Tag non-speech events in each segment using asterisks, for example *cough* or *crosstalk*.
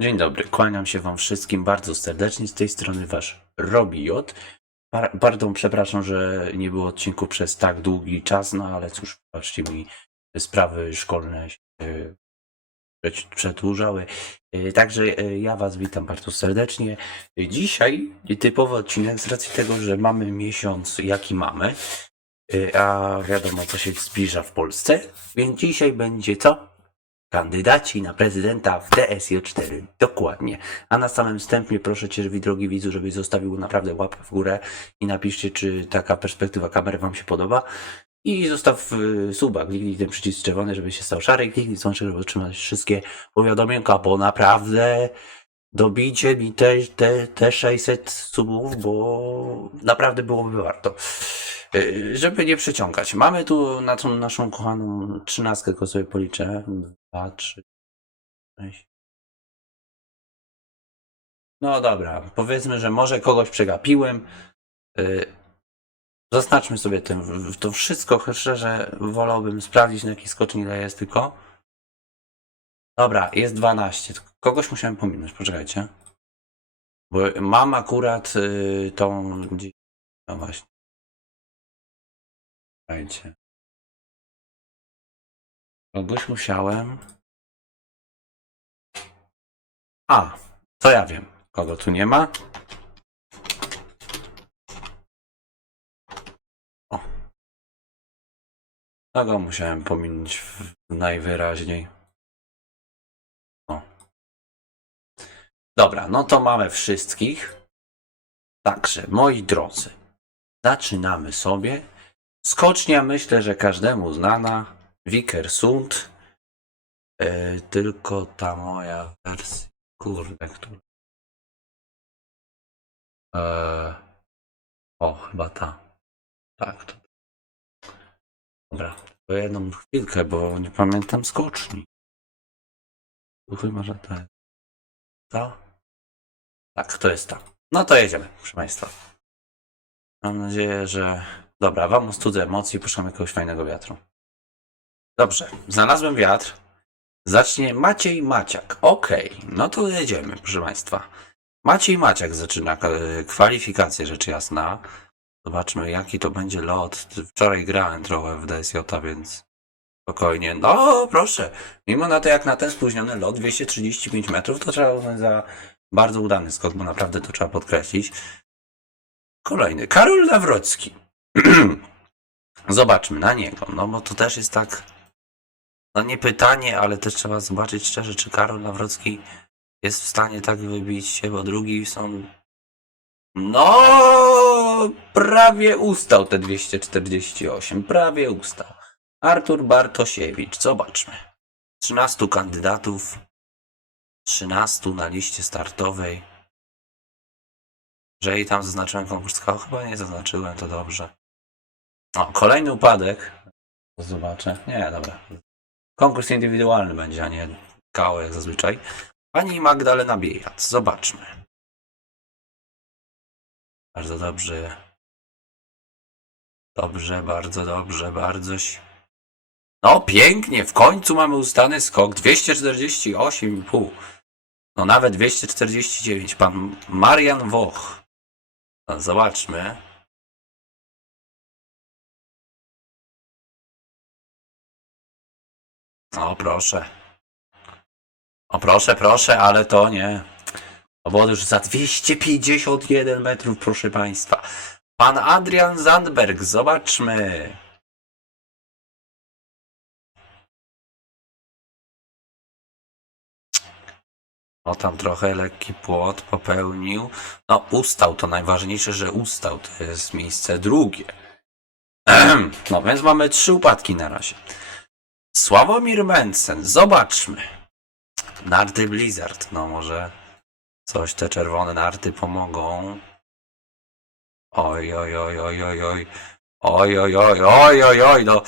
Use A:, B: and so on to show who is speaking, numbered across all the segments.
A: Dzień dobry, kłaniam się Wam wszystkim bardzo serdecznie. Z tej strony Wasz Robiot. Bar- Bardzo przepraszam, że nie było odcinku przez tak długi czas, no ale cóż, patrzcie mi, sprawy szkolne się e, przed- przedłużały. E, Także e, ja Was witam bardzo serdecznie. Dzisiaj typowy odcinek z racji tego, że mamy miesiąc jaki mamy, a wiadomo co się zbliża w Polsce, więc dzisiaj będzie co? Kandydaci na prezydenta w DSJ4. Dokładnie. A na samym wstępie proszę Cię, drogi widzu, żebyś zostawił naprawdę łapkę w górę i napiszcie, czy taka perspektywa kamery Wam się podoba. I zostaw y, suba, kliknij ten przycisk czerwony, żeby się stał szary, kliknij dzwoneczek, żeby otrzymać wszystkie powiadomienia, bo naprawdę dobijcie mi te, te, te 600 subów, bo naprawdę byłoby warto. Y, Żeby nie przeciągać. Mamy tu na tą naszą kochaną trzynastkę, tylko sobie policzę. Dwa, trzy, sześć. No dobra, powiedzmy, że może kogoś przegapiłem. Y, Zaznaczmy sobie w- to wszystko. Szczerze wolałbym sprawdzić na jaki skoczni ile jest tylko. Dobra, jest 12. Tylko Kogoś musiałem pominąć, poczekajcie. Bo mam akurat y, tą. No właśnie. Słuchajcie. Kogoś musiałem. A, to ja wiem. Kogo tu nie ma? O. Kogo musiałem pominąć najwyraźniej. Dobra, no to mamy wszystkich. Także, moi drodzy, zaczynamy sobie. Skocznia myślę, że każdemu znana. Wikersund. E, tylko ta moja wersja. Kurde, która. E, o, chyba ta. Tak. To. Dobra, to jedną chwilkę, bo nie pamiętam skoczni. Tu chyba, że jest. Ta? Tak, to jest ta. No to jedziemy, proszę Państwa. Mam nadzieję, że. Dobra, wam ostudzę emocji, poszukam jakiegoś fajnego wiatru. Dobrze, znalazłem wiatr. Zacznie Maciej Maciak. Okej, no to jedziemy, proszę Państwa. Maciej Maciak zaczyna kwalifikację, rzecz jasna. Zobaczmy, jaki to będzie lot. Wczoraj grałem trochę w DSJ, więc spokojnie. No, proszę. Mimo na to, jak na ten spóźniony lot 235 metrów, to trzeba uznać za bardzo udany skok, bo naprawdę to trzeba podkreślić. Kolejny. Karol Nawrocki. *clears throat* Zobaczmy na niego, no bo to też jest tak, no nie pytanie, ale też trzeba zobaczyć szczerze, czy Karol Nawrocki jest w stanie tak wybić się, bo drugi są, no prawie ustał te 248, prawie ustał. Artur Bartosiewicz, zobaczmy. 13 kandydatów, 13 na liście startowej. Jeżeli tam zaznaczyłem konkurs KO, chyba nie zaznaczyłem, to dobrze. O, kolejny upadek. Zobaczę. Nie, dobra. Konkurs indywidualny będzie, a nie KO jak zazwyczaj. Pani Magdalena Biejac. Zobaczmy. Bardzo dobrze. Dobrze, bardzo dobrze, bardzo. ś- No pięknie, w końcu mamy ustany skok 248,5. No nawet 249. Pan Marian Woch. Zobaczmy. O proszę. O proszę, proszę, ale to nie. To było już za 251 metrów, proszę Państwa. Pan Adrian Zandberg, zobaczmy. Tam trochę lekki płot popełnił. No, ustał, to najważniejsze, że ustał. To jest miejsce drugie. *clears throat* No, więc mamy trzy upadki na razie. Sławomir Mencen, zobaczmy. Narty Blizzard, no może coś te czerwone narty pomogą. Oj, oj, oj, oj, oj, oj. Oj, oj, oj, oj, oj, oj, no.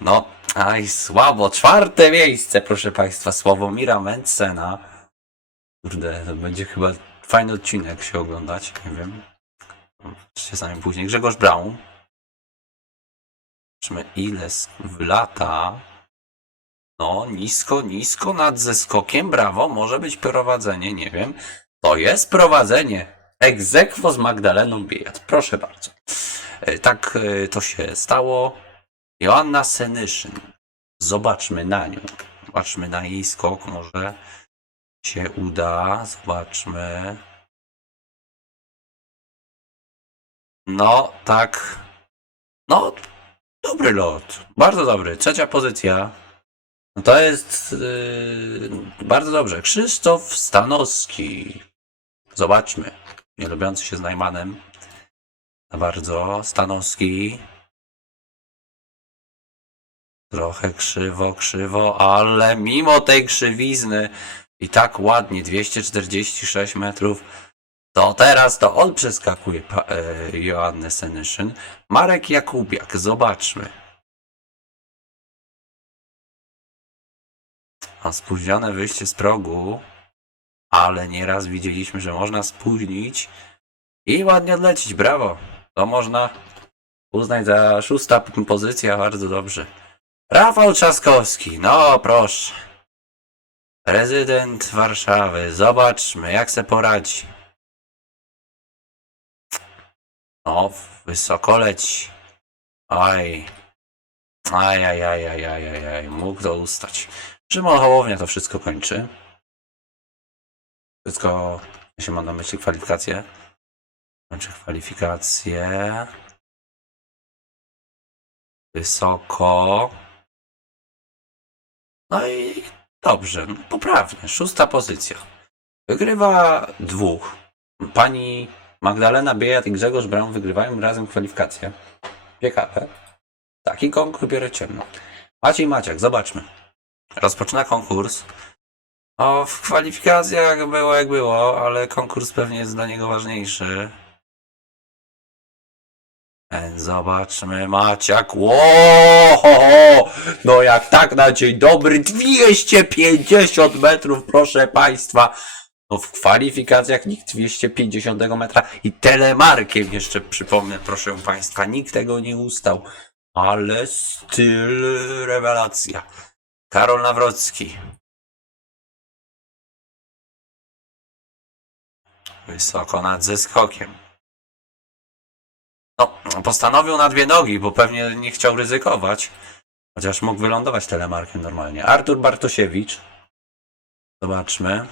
A: No, aj, słabo. Czwarte miejsce, proszę Państwa, Sławomira Mencena. Kurde, to będzie chyba fajny odcinek się oglądać, nie wiem. Zobaczcie sami później. Grzegorz Braun. Zobaczmy ile w lata No, nisko, nisko nad zeskokiem, brawo, może być prowadzenie, nie wiem. To jest prowadzenie. Egzekwo z Magdaleną Biejat, proszę bardzo. E, Tak e, to się stało. Joanna Senyszyn. Zobaczmy na nią. Zobaczmy na jej skok, może się uda. Zobaczmy. No, tak. No, dobry lot. Bardzo dobry. Trzecia pozycja. No to jest yy, bardzo dobrze. Krzysztof Stanowski. Zobaczmy. Nie lubiący się z Najmanem. Bardzo. Stanowski. Trochę krzywo, krzywo, ale mimo tej krzywizny i tak ładnie, 246 metrów, to teraz to on przeskakuje e, Joannę Senyszyn. Marek Jakubiak, zobaczmy. A spóźnione wyjście z progu, ale nieraz widzieliśmy, że można spóźnić i ładnie odlecieć. Brawo! To można uznać za szósta pozycja, bardzo dobrze. Rafał Trzaskowski, no proszę. Prezydent Warszawy, zobaczmy jak se poradzi. No, wysoko leci. Aj. Aj, aj, aj, aj, aj, aj, aj. mógł to ustać. Szymon Hołownia to wszystko kończy. Wszystko, jeśli mam na myśli kwalifikacje. Kończy kwalifikacje. Wysoko. No i dobrze, no poprawnie. Szósta pozycja. Wygrywa dwóch. Pani Magdalena Biejat i Grzegorz Braun wygrywają razem kwalifikacje. Ciekawe. Taki konkurs biorę ciemno. Maciej Maciak, zobaczmy. Rozpoczyna konkurs. O, w kwalifikacjach było jak było, ale konkurs pewnie jest dla niego ważniejszy. Więc zobaczmy, Maciak. Ło! No jak tak na dzień dobry, 250 metrów, proszę Państwa. No w kwalifikacjach nikt 250 metra i telemarkiem jeszcze przypomnę, proszę Państwa, nikt tego nie ustał. Ale styl rewelacja. Karol Nawrocki. Wysoko nad zeskokiem. No, postanowił na dwie nogi, bo pewnie nie chciał ryzykować. Chociaż mógł wylądować telemarkiem normalnie. Artur Bartosiewicz. Zobaczmy.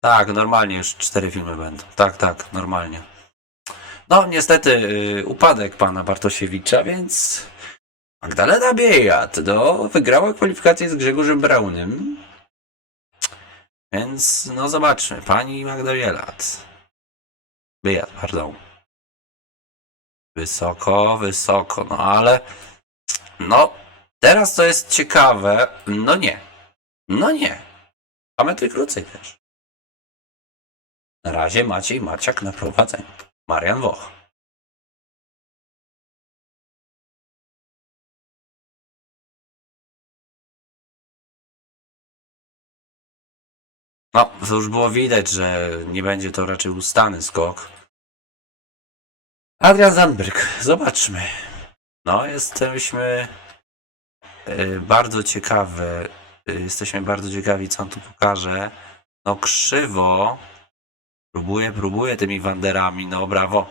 A: Tak, normalnie już cztery filmy będą. Tak, tak, normalnie. No, niestety y, upadek pana Bartosiewicza, więc Magdalena Biejat no, wygrała kwalifikację z Grzegorzem Braunem. Więc no zobaczmy. Pani Magda Bielat. Biejat, pardon. Wysoko, wysoko, no ale no teraz to jest ciekawe. No nie. No nie. A metry krócej też. Na razie Maciej Maciak na prowadzeniu. Marian Woch. No, to już było widać, że nie będzie to raczej ustany skok. Adrian Zandberg, zobaczmy. No, jesteśmy y, bardzo ciekawe. y, Jesteśmy bardzo ciekawi, co on tu pokaże. No, krzywo. Próbuje, próbuje tymi wanderami. No, brawo.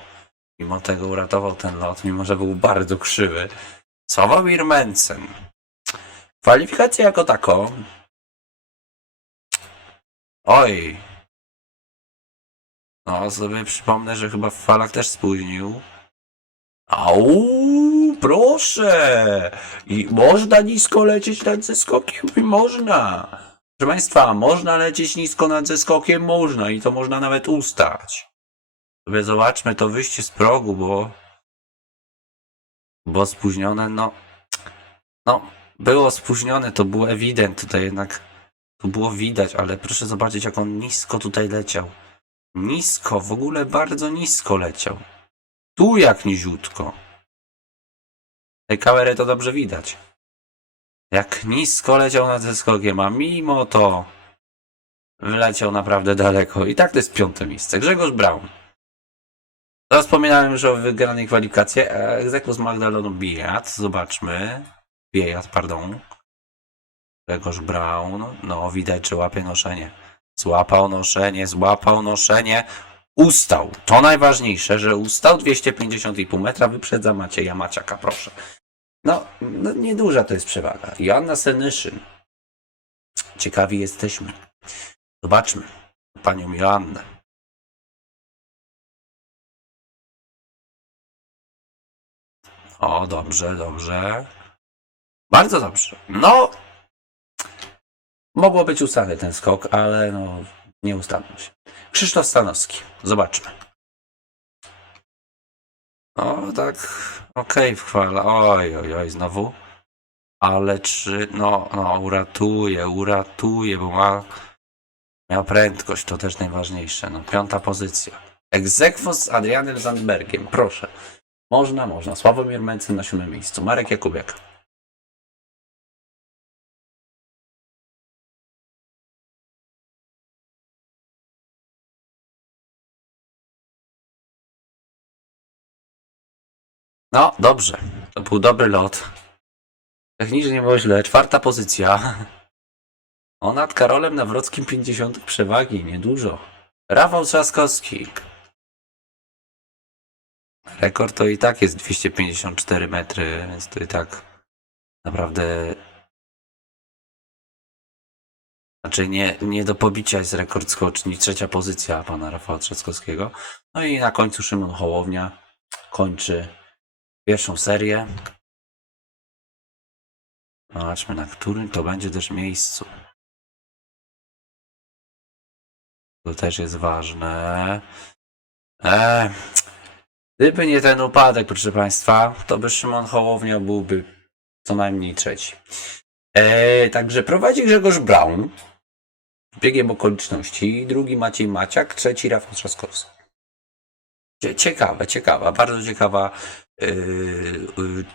A: Mimo tego uratował ten lot, mimo że był bardzo krzywy. Sławomir Mencen. Kwalifikacje jako tako. Oj. No, sobie przypomnę, że chyba w falach też spóźnił. Au, proszę! I można nisko lecieć nad zeskokiem? Można. Proszę Państwa, można lecieć nisko nad zeskokiem? Można i to można nawet ustać. Sobie zobaczmy to wyjście z progu, bo... Bo spóźnione, no... No, było spóźnione, to było ewident tutaj jednak... To było widać, ale proszę zobaczyć, jak on nisko tutaj leciał. Nisko, w ogóle bardzo nisko leciał. Tu jak niziutko. Tej kamery to dobrze widać. Jak nisko leciał nad zeskokiem, a mimo to wyleciał naprawdę daleko. I tak to jest piąte miejsce. Grzegorz. To wspominałem już o wygranej kwalifikacji. Egzekus Magdalonu Bijat. Zobaczmy. Bijat, pardon. Grzegorz Brown. No, widać, że łapie noszenie. Złapał noszenie, złapał noszenie. Ustał. To najważniejsze, że ustał 250,5 metra, wyprzedza Macieja Maciaka, proszę. No, no nieduża to jest przewaga. Joanna Senyszyn. Ciekawi jesteśmy. Zobaczmy panią Joannę. O, dobrze, dobrze. Bardzo dobrze. No, mogło być ustany ten skok, ale no, nie ustanął się. Krzysztof Stanowski. Zobaczmy. O, tak, okej, w chwale. Oj, oj, oj, znowu. Ale czy, no, no, uratuje, uratuje, bo ma, miał prędkość, to też najważniejsze. No, piąta pozycja. Egzekwo z Adrianem Zandbergiem, proszę. Można, można. Sławomir Mencen na siódmym miejscu. Marek Jakubiak. No, dobrze. To był dobry lot. Technicznie nie było źle. Czwarta pozycja. *laughs* O nad Karolem Nawrockim 50 przewagi, niedużo. Rafał Trzaskowski. Rekord to i tak jest 254 metry, więc to i tak naprawdę. Znaczy nie, nie do pobicia jest rekord skoczni, trzecia pozycja pana Rafała Trzaskowskiego. No i na końcu Szymon Hołownia kończy pierwszą serię. Zobaczmy na którym to będzie też miejscu. To też jest ważne. Eee, gdyby nie ten upadek, proszę Państwa, to by Szymon Hołownia byłby co najmniej trzeci. Eee, także prowadzi Grzegorz Braun biegiem okoliczności, drugi Maciej Maciak, trzeci Rafał Trzaskowski. Cie- Ciekawe, ciekawa, bardzo ciekawa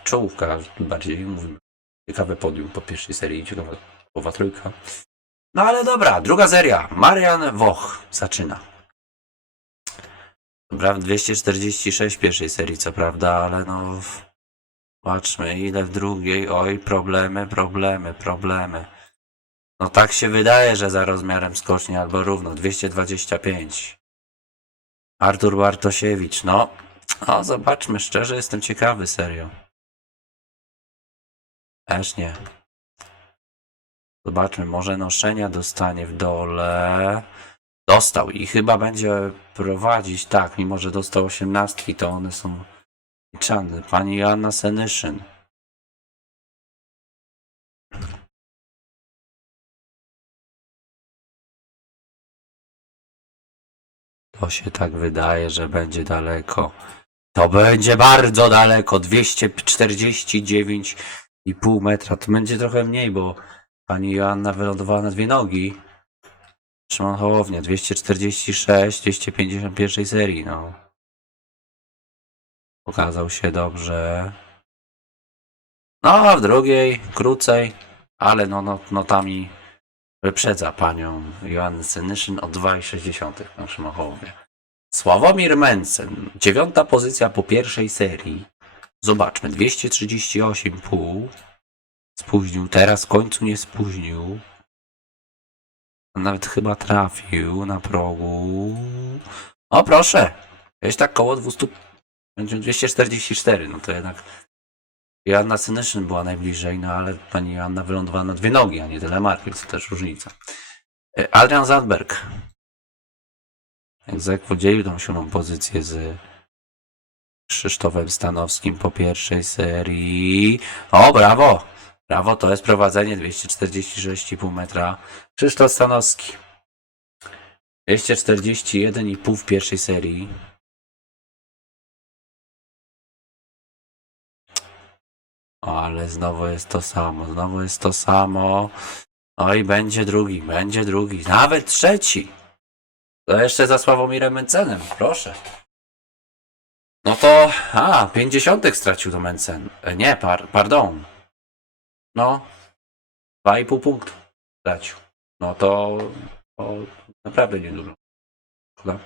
A: czołówka bardziej, mówimy. Ciekawe podium po pierwszej serii, ciekawa połowa trójka. No ale dobra, druga seria. Marian Woch zaczyna. Dobra, 246 w pierwszej serii, co prawda, ale no. Patrzmy, ile w drugiej. Oj, problemy, problemy, problemy. No tak się wydaje, że za rozmiarem skoczni albo równo 225. Artur Bartosiewicz, no. O, zobaczmy, szczerze jestem ciekawy, serio. Też nie. Zobaczmy, może noszenia dostanie w dole. Dostał i chyba będzie prowadzić, tak, mimo że dostał osiemnastki, to one są liczane. Pani Joanna Senyszyn. To się tak wydaje, że będzie daleko. To będzie bardzo daleko. 249,5 metra. To będzie trochę mniej, bo pani Joanna wylądowała na dwie nogi. Szymon Hołownia 246, 251 serii, no. Pokazał się dobrze. No, a w drugiej krócej, ale no, no notami wyprzedza panią Joannę Senyszyn o 2,6 pan Szymon Hołownia. Sławomir Mencen, dziewiąta pozycja po pierwszej serii. Zobaczmy, 238,5. Spóźnił, teraz w końcu nie spóźnił. Nawet chyba trafił na progu. O proszę! Jest tak koło 200. Będzie 244, no to jednak. Joanna Senyszyn była najbliżej, no ale pani Joanna wylądowała na dwie nogi, a nie telemark, więc to też różnica. E, Adrian Zandberg. Egzekwo dzielił tą siódmą pozycję z Krzysztofem Stanowskim po pierwszej serii. O, brawo! Brawo, to jest prowadzenie 246,5 metra. Krzysztof Stanowski. 241,5 w pierwszej serii. Ale znowu jest to samo, znowu jest to samo. No i będzie drugi, będzie drugi, nawet trzeci. To jeszcze za Sławomirem Mencenem, proszę. No to, a, 50 stracił to Mencen. E, Nie, par, pardon. No, 2,5 punktu stracił. No to, to naprawdę niedużo. Szkoda.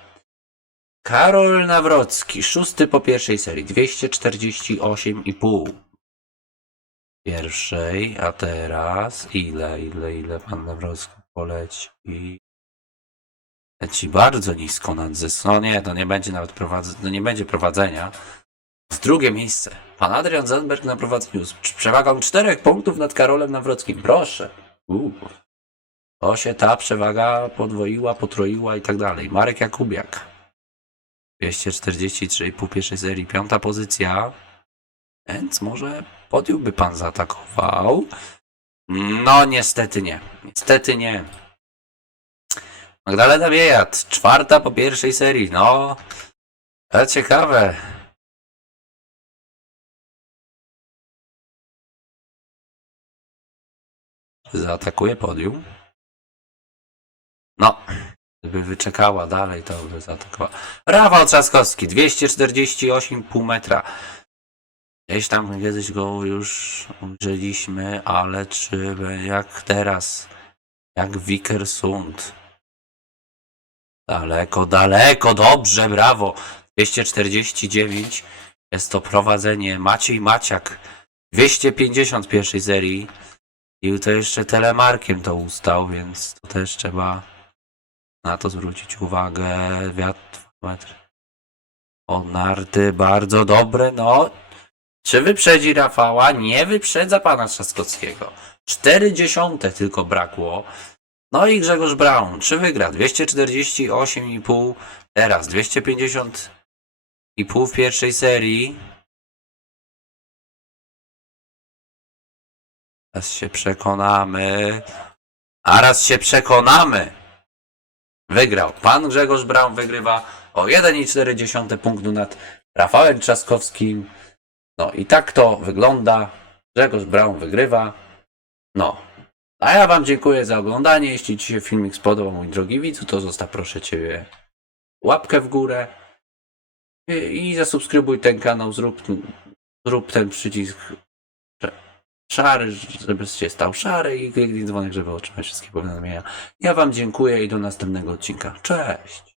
A: Karol Nawrocki, szósty po pierwszej serii, 248,5 pierwszej, a teraz ile, ile, ile pan Nawrocki poleci? Leci bardzo nisko nad zys. No nie, to nie będzie nawet prowadzenia, no nie będzie prowadzenia. Z drugie miejsce. Pan Adrian Zandberg na prowadzeniu z przewagą czterech punktów nad Karolem Nawrockim. Proszę. Uuu. To się ta przewaga podwoiła, potroiła i tak dalej. Marek Jakubiak. 243,5 pierwszej serii, piąta pozycja. Więc może podium by pan zaatakował. No niestety nie. Niestety nie. Magdalena Wiejat, czwarta po pierwszej serii. No, to ciekawe. Zaatakuje podium. No, gdyby wyczekała dalej, to by zaatakowała. Rafał Trzaskowski, 248,5 metra. Gdzieś tam kiedyś go już ujrzeliśmy, ale czy jak teraz, jak Wikersund. Daleko, daleko, dobrze, brawo. 249 jest to prowadzenie. Maciej Maciak, 250 pierwszej serii. I to jeszcze telemarkiem to ustał, więc to też trzeba na to zwrócić uwagę. Wiatr, metr. O, narty, bardzo dobre, no. Czy wyprzedzi Rafała? Nie wyprzedza pana Trzaskowskiego. 40 tylko brakło. No i Grzegorz Braun, czy wygra? 248,5 teraz, 250,5 w pierwszej serii. Raz się przekonamy. A raz się przekonamy. Wygrał. Pan Grzegorz Braun wygrywa o 1,4 punktu nad Rafałem Trzaskowskim. No i tak to wygląda. Grzegorz Braun wygrywa. No. A ja Wam dziękuję za oglądanie. Jeśli Ci się filmik spodobał, mój drogi widzu, to zostaw proszę Ciebie łapkę w górę i, i zasubskrybuj ten kanał. Zrób, zrób ten przycisk szary, żeby się stał szary i kliknij dzwonek, żeby otrzymać wszystkie powiadomienia. Ja Wam dziękuję i do następnego odcinka. Cześć!